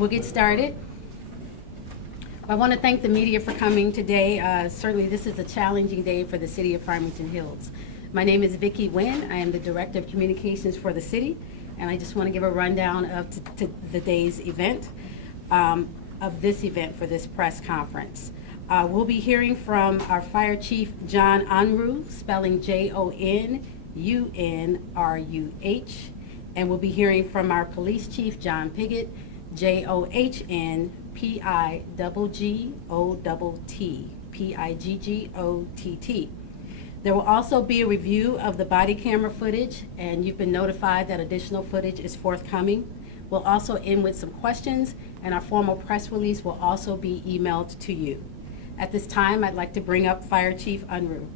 we'll get started. I want to thank the media for coming today. Certainly this is a challenging day for the city of Farmington Hills. My name is Vicki Nguyen. I am the Director of Communications for the city, and I just want to give a rundown of the day's event, of this event for this press conference. We'll be hearing from our Fire Chief, John Unruh, spelling Jonunruh, and we'll be hearing from our Police Chief, John Piggott, JOHN PIGGOTT. There will also be a review of the body camera footage, and you've been notified that additional footage is forthcoming. We'll also end with some questions, and our formal press release will also be emailed to you. At this time, I'd like to bring up Fire Chief Unruh.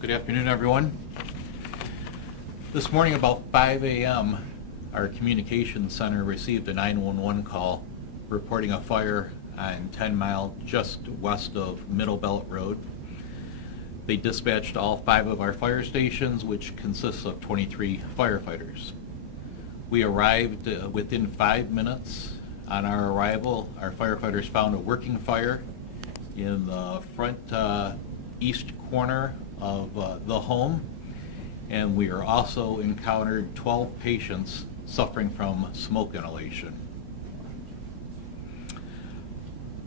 Good afternoon, everyone. This morning about 5 a.m., our communications center received a 911 call reporting a fire on 10 Mile just west of Middle Belt Road. They dispatched all 5 of our fire stations, which consists of 23 firefighters. We arrived within 5 minutes. On our arrival, our firefighters found a working fire in the front east corner of the home, and we are also encountered 12 patients suffering from smoke inhalation.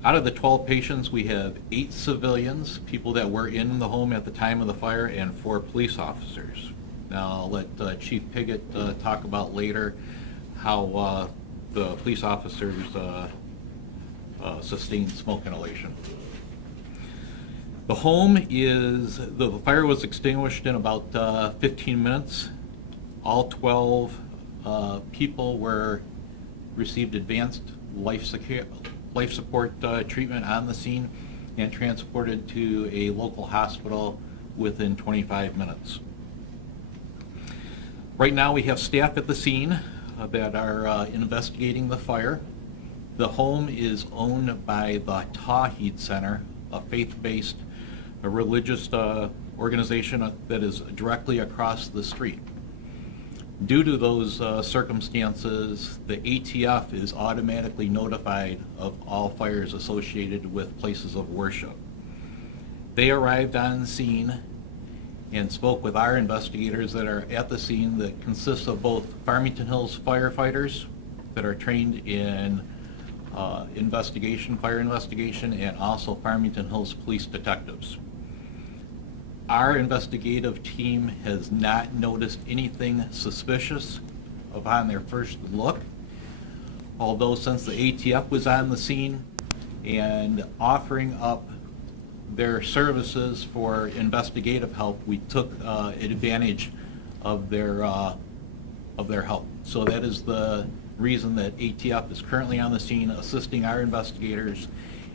Out of the 12 patients, we have 8 civilians, people that were in the home at the time of the fire, and 4 police officers. Now I'll let Chief Piggott talk about later how the police officers sustained smoke inhalation. The fire was extinguished in about 15 minutes. All 12 people received advanced life support treatment on the scene and transported to a local hospital within 25 minutes. Right now we have staff at the scene that are investigating the fire. The home is owned by the Tawhid Center, a faith-based religious organization that is directly across the street. Due to those circumstances, the ATF is automatically notified of all fires associated with places of worship. They arrived on scene and spoke with our investigators that are at the scene, that consists of both Farmington Hills firefighters that are trained in fire investigation, and also Farmington Hills police detectives. Our investigative team has not noticed anything suspicious upon their first look, although since the ATF was on the scene and offering up their services for investigative help, we took advantage of their help. So that is the reason that ATF is currently on the scene assisting our investigators,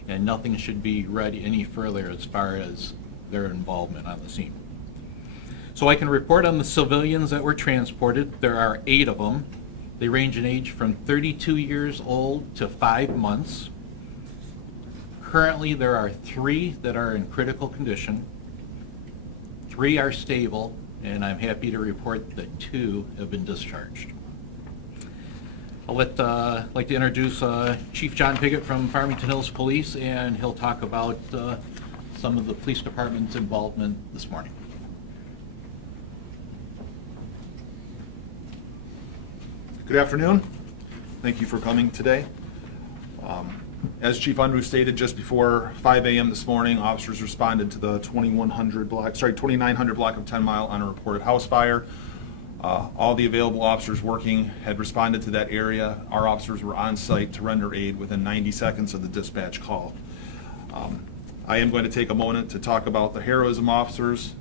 and nothing should be read any further as far as their involvement on the scene. So I can report on the civilians that were transported. There are 8 of them. They range in age from 32 years old to 5 months. Currently, there are 3 that are in critical condition, 3 are stable, and I'm happy to report that 2 have been discharged. I'd like to introduce Chief John Piggott from Farmington Hills Police, and he'll talk about some of the police department's involvement this morning. Good afternoon. Thank you for coming today. As Chief Unruh stated, just before 5 a.m. this morning, officers responded to the 2900 block of 10 Mile on a reported house fire. All the available officers working had responded to that area. Our officers were on site to render aid within 90 seconds of the dispatch call. I am going to take a moment to talk about the heroism officers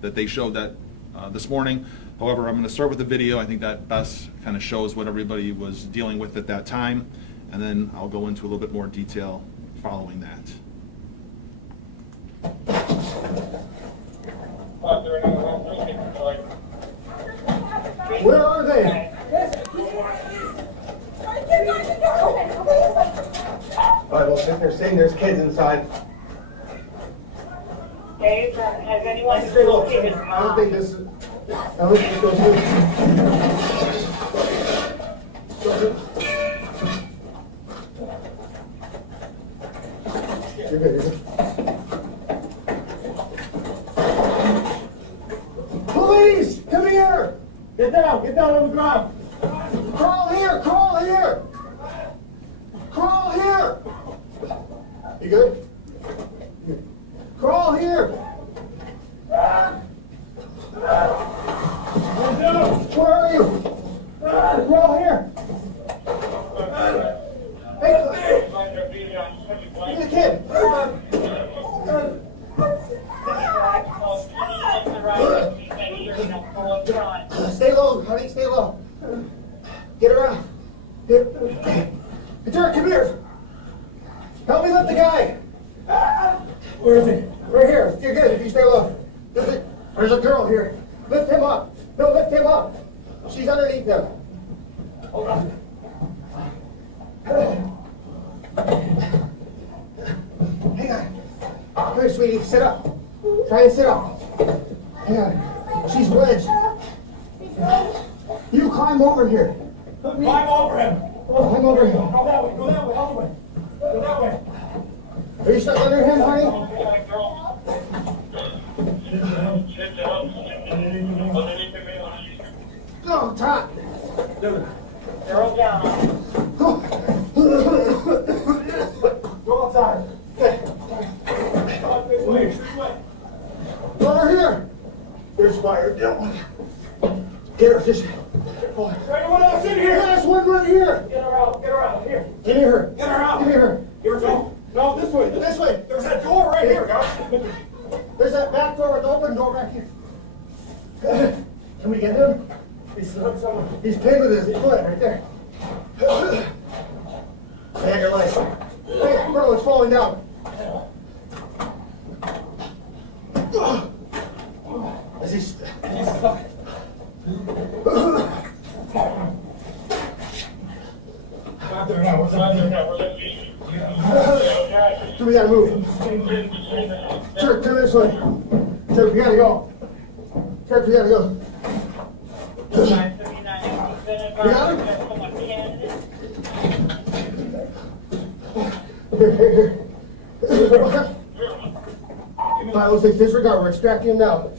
that they showed this morning. However, I'm going to start with the video. I think that best kind of shows what everybody was dealing with at that time, and then I'll go into a little bit more detail following that. Where are they? All right, well, since they're saying there's kids inside. Dave, has anyone I don't think this goes through. Get down on the ground. Crawl here, crawl here. Crawl here. You good? Crawl here. Where are you? Crawl here. Hey, give me the kid. Stay low, honey, stay low. Get around. Derek, come here. Help me lift the guy. Where is he? Right here. You're good if you stay low. There's a girl here. Lift him up. No, lift him up. She's underneath him. Hold on. Hang on. Come here, sweetie. Sit up. Try and sit up. Hang on. She's wedged. You climb over here. Climb over him. Climb over him. Go that way, go that way, all the way. Go that way. Are you stuck under him, honey? Oh, Todd. Girl down. Go outside. Wait. Over here. There's fire. Get her. Just. Anyone else in here? There's one right here. Get her out, here. Give me her. Get her out. Give me her. Here we go. No, this way. This way. There's that door right here, guys. There's that back door with the open door back here. Can we get him? He's pinned with his foot right there. Man, your leg. Hey, bro, it's falling down. Is he He's stuck. Not there now. Where's that? So we gotta move. Turk, come this way. Turk, we gotta go. Turk, we gotta go. You got him? Here. 506, disregard, we're extracting him now.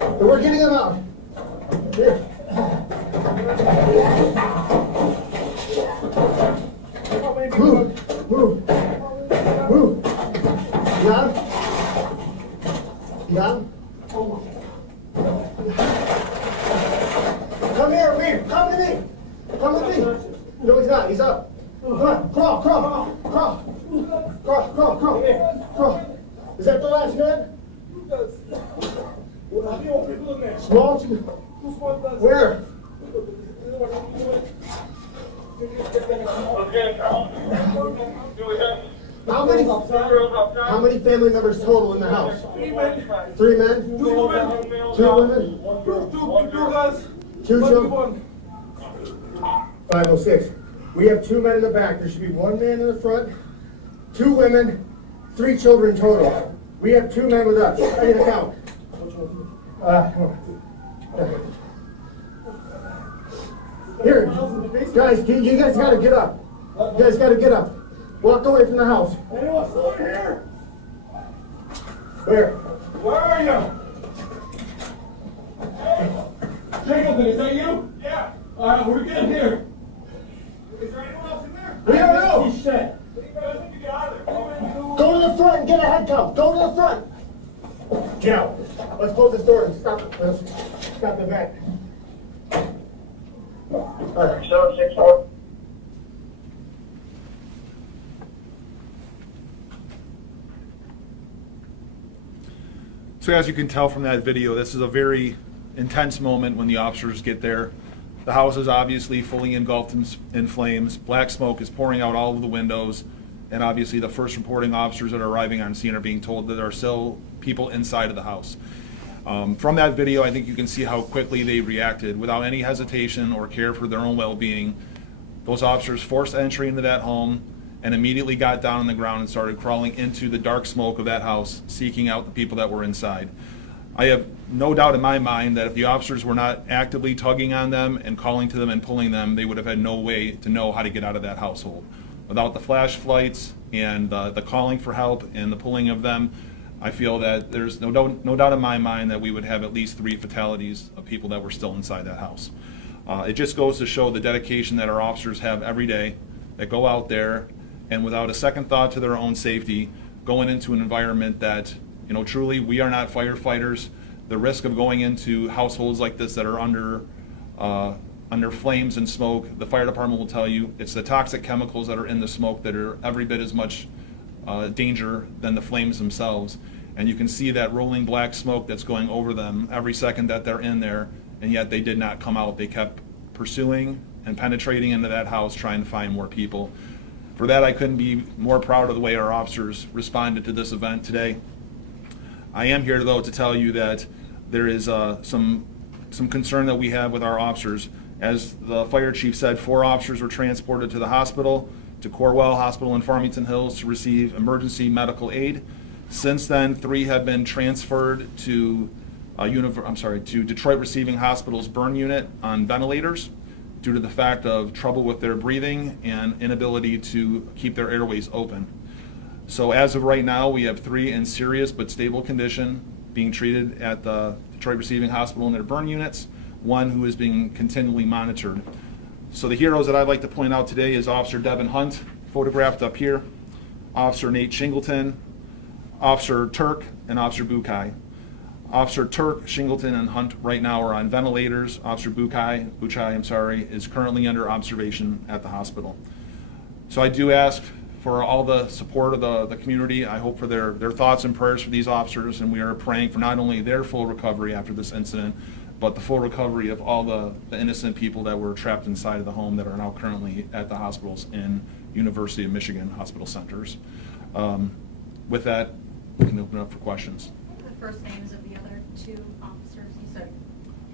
And we're getting him out. Here. Move. Move. You got him? You got him? Come here, Amir. Come to me. Come with me. No, he's not. He's up. Come on. Crawl. Is that the last man? Small? Where? How many family members total in the house? 3 men? 2 women? 2 women? 2 guys. 2 children? 506. We have 2 men in the back. There should be 1 man in the front, 2 women, 3 children total. We have 2 men with us. I need to count. Here, guys, you guys gotta get up. You guys gotta get up. Walk away from the house. Anyone still in here? Where? Where are you? Jacobson, is that you? Yeah. All right, we're getting here. Is there anyone else in there? We don't know. He's shit. Go to the front and get a head count. Go to the front. Get out. Let's close this door and stop the event. All right. 764. So as you can tell from that video, this is a very intense moment when the officers get there. The house is obviously fully engulfed in flames. Black smoke is pouring out all of the windows. And obviously the first reporting officers that are arriving on scene are being told that there are still people inside of the house. From that video, I think you can see how quickly they reacted. Without any hesitation or care for their own well-being, those officers forced entry into that home and immediately got down on the ground and started crawling into the dark smoke of that house, seeking out the people that were inside. I have no doubt in my mind that if the officers were not actively tugging on them and calling to them and pulling them, they would have had no way to know how to get out of that household. Without the flash flights and the calling for help and the pulling of them, I feel that there's no doubt in my mind that we would have at least 3 fatalities of people that were still inside that house. It just goes to show the dedication that our officers have every day, that go out there and without a second thought to their own safety, going into an environment that, truly we are not firefighters. The risk of going into households like this that are under flames and smoke, the fire department will tell you it's the toxic chemicals that are in the smoke that are every bit as much danger than the flames themselves. And you can see that rolling black smoke that's going over them every second that they're in there, and yet they did not come out. They kept pursuing and penetrating into that house trying to find more people. For that, I couldn't be more proud of the way our officers responded to this event today. I am here, though, to tell you that there is some concern that we have with our officers. As the fire chief said, 4 officers were transported to the hospital, to Corwell Hospital in Farmington Hills, to receive emergency medical aid. Since then, 3 have been transferred to Detroit Receiving Hospital's burn unit on ventilators due to the fact of trouble with their breathing and inability to keep their airways open. So as of right now, we have 3 in serious but stable condition being treated at the Detroit Receiving Hospital in their burn units, 1 who is being continually monitored. So the heroes that I'd like to point out today is Officer Devin Hunt, photographed up here, Officer Nate Shingleton, Officer Turk, and Officer Bukai. Officer Turk, Shingleton, and Hunt right now are on ventilators. Officer Buchai, is currently under observation at the hospital. So I do ask for all the support of the community. I hope for their thoughts and prayers for these officers, and we are praying for not only their full recovery after this incident, but the full recovery of all the innocent people that were trapped inside of the home that are now currently at the hospitals in University of Michigan hospital centers. With that, we can open up for questions. The first names of the other 2 officers, you said?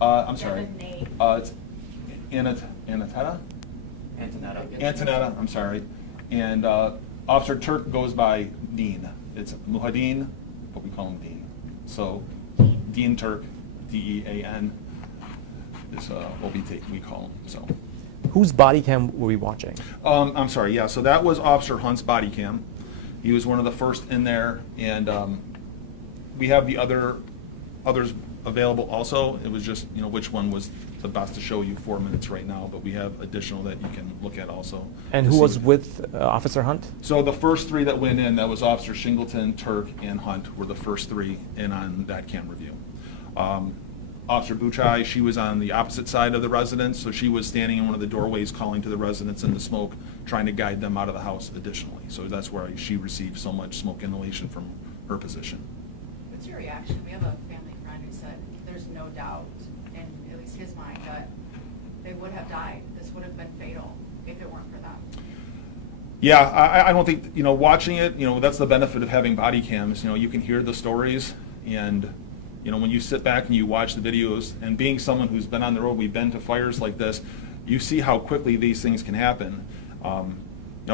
I'm sorry. Devin, Nate. It's Antonetta, I'm sorry. And Officer Turk goes by Dean. It's Muhadin, but we call him Dean. So Dean Turk, D-E-A-N, is what we call him. So. Whose body cam were we watching? I'm sorry, yeah, so that was Officer Hunt's body cam. He was one of the first in there, and we have the others available also. It was just, which one was the best to show you 4 minutes right now, but we have additional that you can look at also. And who was with Officer Hunt? So the first 3 that went in, that was Officer Shingleton, Turk, and Hunt were the first 3 in on that cam review. Officer Buchai, she was on the opposite side of the residence, so she was standing in one of the doorways calling to the residents in the smoke, trying to guide them out of the house additionally. So that's where she received so much smoke inhalation from her position. What's your reaction? We have a family friend who said there's no doubt, in at least his mind, that they would have died. This would have been fatal if it weren't for them. Yeah, I don't think, watching it, that's the benefit of having body cams. You can hear the stories, and when you sit back and you watch the videos, and being someone who's been on the road, we've been to fires like this, you see how quickly these things can happen.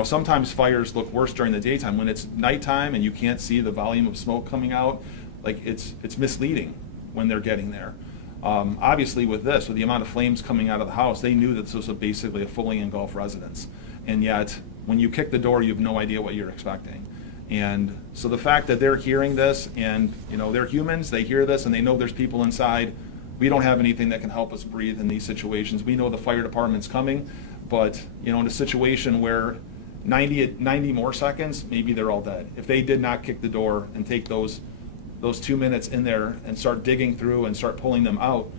Sometimes fires look worse during the daytime. When it's nighttime and you can't see the volume of smoke coming out, it's misleading when they're getting there. Obviously with the amount of flames coming out of the house, they knew that this was basically a fully engulfed residence. And yet, when you kick the door, you have no idea what you're expecting. And so the fact that they're hearing this, and they're humans, they hear this and they know there's people inside. We don't have anything that can help us breathe in these situations. We know the fire department's coming, but in a situation where 90 more seconds, maybe they're all dead. If they did not kick the door and take those 2 minutes in there and start digging through and start pulling them out,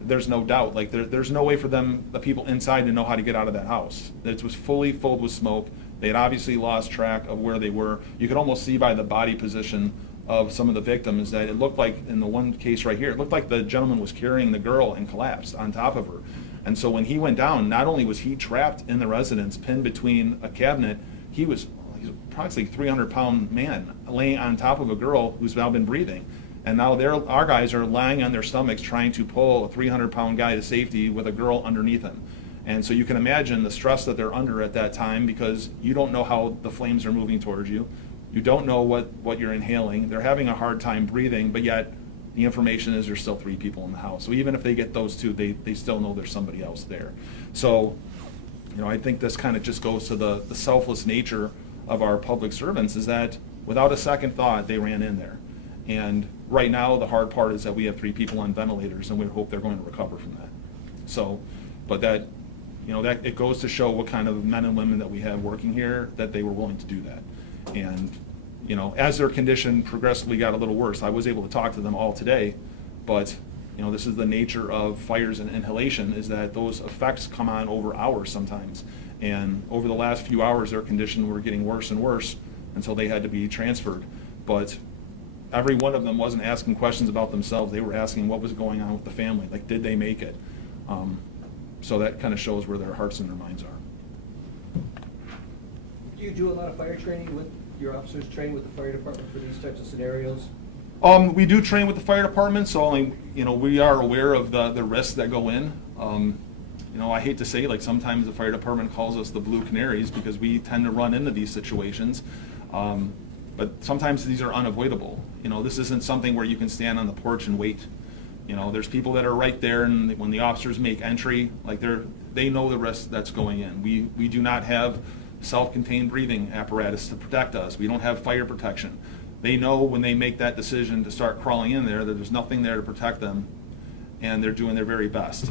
there's no doubt. There's no way for them, the people inside, to know how to get out of that house. It was fully filled with smoke. They had obviously lost track of where they were. You could almost see by the body position of some of the victims that it looked like, in the one case right here, it looked like the gentleman was carrying the girl and collapsed on top of her. And so when he went down, not only was he trapped in the residence, pinned between a cabinet, he's approximately 300-pound man laying on top of a girl who's now been breathing. And now our guys are lying on their stomachs trying to pull a 300-pound guy to safety with a girl underneath him. And so you can imagine the stress that they're under at that time, because you don't know how the flames are moving towards you. You don't know what you're inhaling. They're having a hard time breathing, but yet the information is there's still 3 people in the house. So even if they get those 2, they still know there's somebody else there. So, I think this kind of just goes to the selfless nature of our public servants, is that without a second thought, they ran in there. And right now, the hard part is that we have 3 people on ventilators, and we hope they're going to recover from that. So, but that, that it goes to show what kind of men and women that we have working here, that they were willing to do that. And, as their condition progressively got a little worse, I was able to talk to them all today, but, this is the nature of fires and inhalation, is that those effects come on over hours sometimes. And over the last few hours, their condition were getting worse and worse until they had to be transferred. But every one of them wasn't asking questions about themselves. They were asking what was going on with the family, like did they make it? So that kind of shows where their hearts and their minds are. Do you do a lot of fire training with your officers, train with the fire department for these types of scenarios? We do train with the fire department, so we are aware of the risks that go in. I hate to say, like, sometimes the fire department calls us the blue canaries because we tend to run into these situations. But sometimes these are unavoidable. This isn't something where you can stand on the porch and wait. There's people that are right there, and when the officers make entry, like they know the risk that's going in. We do not have self-contained breathing apparatus to protect us. We don't have fire protection. They know when they make that decision to start crawling in there that there's nothing there to protect them, and they're doing their very best.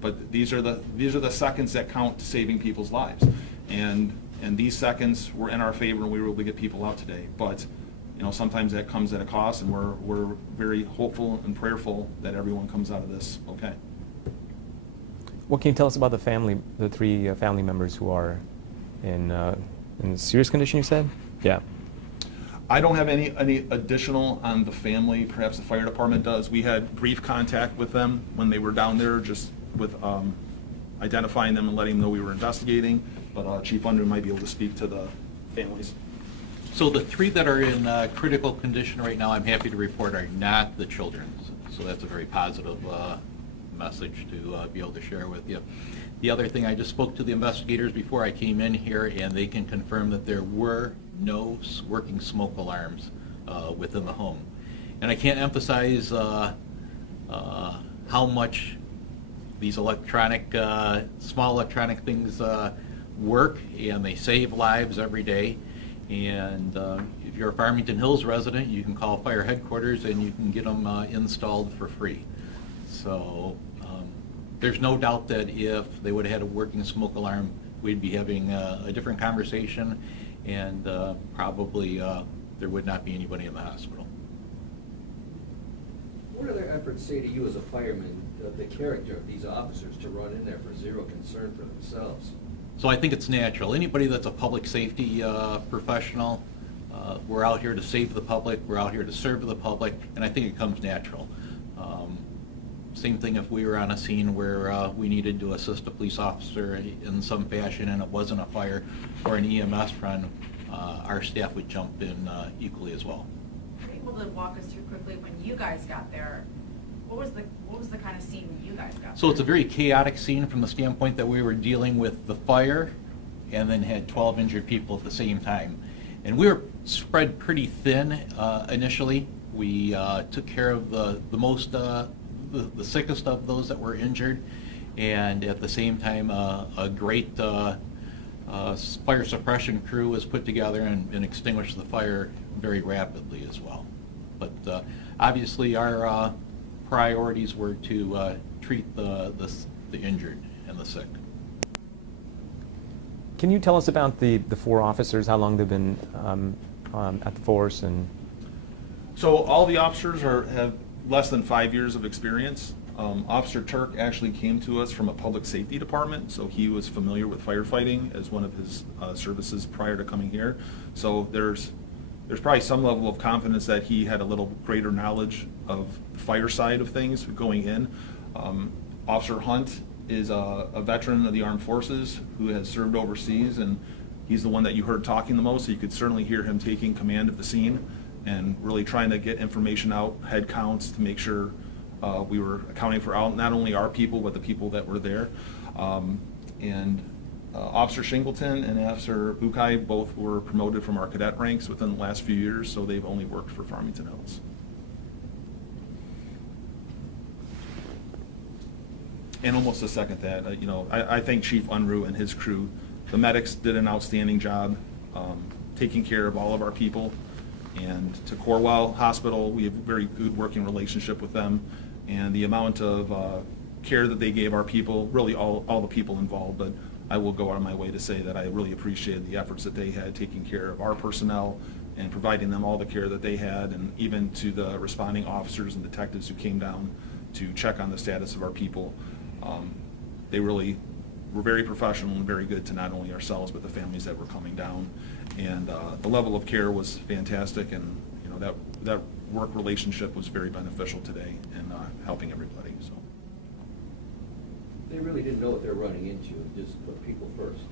But these are the seconds that count to saving people's lives. And these seconds were in our favor, and we were able to get people out today. But sometimes that comes at a cost, and we're very hopeful and prayerful that everyone comes out of this okay. What can you tell us about the 3 family members who are in serious condition, you said? Yeah. I don't have any additional on the family. Perhaps the fire department does. We had brief contact with them when they were down there, just with identifying them and letting them know we were investigating. But Chief Unruh might be able to speak to the families. So the 3 that are in critical condition right now, I'm happy to report, are not the children. So that's a very positive message to be able to share with you. The other thing, I just spoke to the investigators before I came in here, and they can confirm that there were no working smoke alarms within the home. And I can't emphasize how much these small electronic things work, and they save lives every day. And if you're a Farmington Hills resident, you can call fire headquarters and you can get them installed for free. So there's no doubt that if they would have had a working smoke alarm, we'd be having a different conversation, and probably there would not be anybody in the hospital. What do their efforts say to you as a fireman, the character of these officers to run in there for zero concern for themselves? So I think it's natural. Anybody that's a public safety professional, we're out here to save the public, we're out here to serve the public, and I think it comes natural. Same thing if we were on a scene where we needed to assist a police officer in some fashion and it wasn't a fire or an EMS run, our staff would jump in equally as well. Are you able to walk us through quickly when you guys got there? What was the kind of scene when you guys got there? So it's a very chaotic scene from the standpoint that we were dealing with the fire and then had 12 injured people at the same time. And we were spread pretty thin initially. We took care of the sickest of those that were injured, and at the same time a great fire suppression crew was put together and extinguished the fire very rapidly as well. But obviously our priorities were to treat the injured and the sick. Can you tell us about the 4 officers, how long they've been at the force? And So all the officers have less than 5 years of experience. Officer Turk actually came to us from a public safety department, so he was familiar with firefighting as one of his services prior to coming here. So there's probably some level of confidence that he had a little greater knowledge of the fire side of things going in. Officer Hunt is a veteran of the armed forces who has served overseas, and he's the one that you heard talking the most, so you could certainly hear him taking command of the scene and really trying to get information out, head counts, to make sure we were accounting for not only our people, but the people that were there. Officer Shingleton and Officer Bukai both were promoted from our cadet ranks within the last few years, so they've only worked for Farmington Hills. And almost to second that, I think Chief Unruh and his crew, the medics did an outstanding job taking care of all of our people. And to Corwell Hospital, we have a very good working relationship with them, and the amount of care that they gave our people, really all the people involved, but I will go out of my way to say that I really appreciated the efforts that they had taking care of our personnel and providing them all the care that they had, and even to the responding officers and detectives who came down to check on the status of our people. They really were very professional and very good to not only ourselves, but the families that were coming down. And the level of care was fantastic, and you know that work relationship was very beneficial today in helping everybody. So They really didn't know what they're running into, just put people first.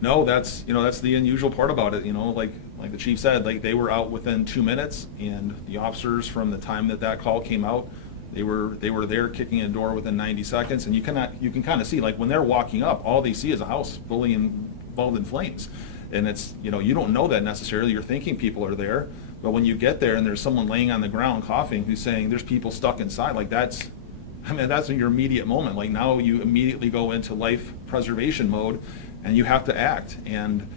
no, that's the unusual part about it. Like the chief said, like they were out within 2 minutes, and the officers from the time that call came out, they were there kicking a door within 90 seconds, and you can kind of see, like when they're walking up, all they see is a house fully involved in flames. And it's, you don't know that necessarily. You're thinking people are there, but when you get there and there's someone laying on the ground coughing who's saying there's people stuck inside, like that's in your immediate moment. Like now you immediately go into life preservation mode and you have to act. And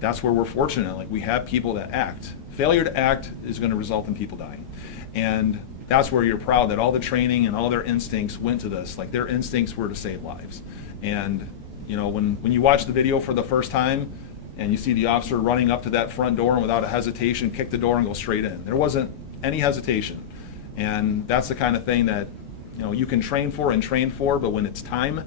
that's where we're fortunate. Like we have people that act. Failure to act is going to result in people dying. And that's where you're proud that all the training and all their instincts went to this. Like their instincts were to save lives. And when you watch the video for the first time, and you see the officer running up to that front door and without a hesitation kick the door and go straight in. There wasn't any hesitation. And that's the kind of thing that you can train for, but when it's time,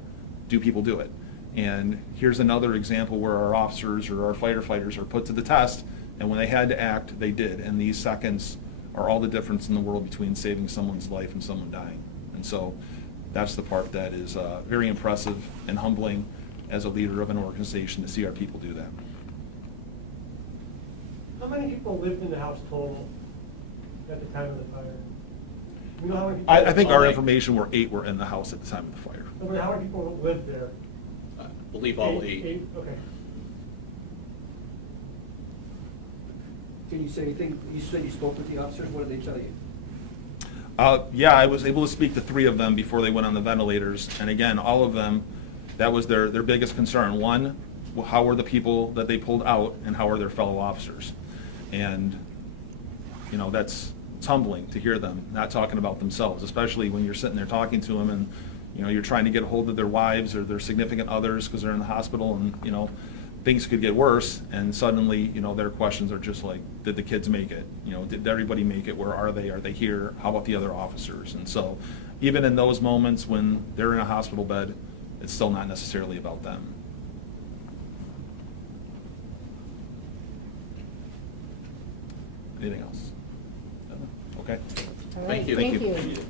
do people do it? And here's another example where our officers or our firefighters are put to the test, and when they had to act, they did. And these seconds are all the difference in the world between saving someone's life and someone dying. And so that's the part that is very impressive and humbling as a leader of an organization to see our people do that. How many people lived in the house total at the time of the fire? You know how many people? I think our information were 8 were in the house at the time of the fire. No, but how many people lived there? I believe all 8. Okay. Can you say anything? You said you spoke with the officers. What did they tell you? Yeah, I was able to speak to 3 of them before they went on the ventilators. And again, all of them, that was their biggest concern. One, how were the people that they pulled out, and how are their fellow officers? And it's humbling to hear them not talking about themselves, especially when you're sitting there talking to them and you're trying to get a hold of their wives or their significant others because they're in the hospital, and things could get worse, and suddenly their questions are just like, did the kids make it? Did everybody make it? Where are they? Are they here? How about the other officers? And so even in those moments when they're in a hospital bed, it's still not necessarily about them. Anything else? Okay. All right, Thank you. Thank Thank you. you.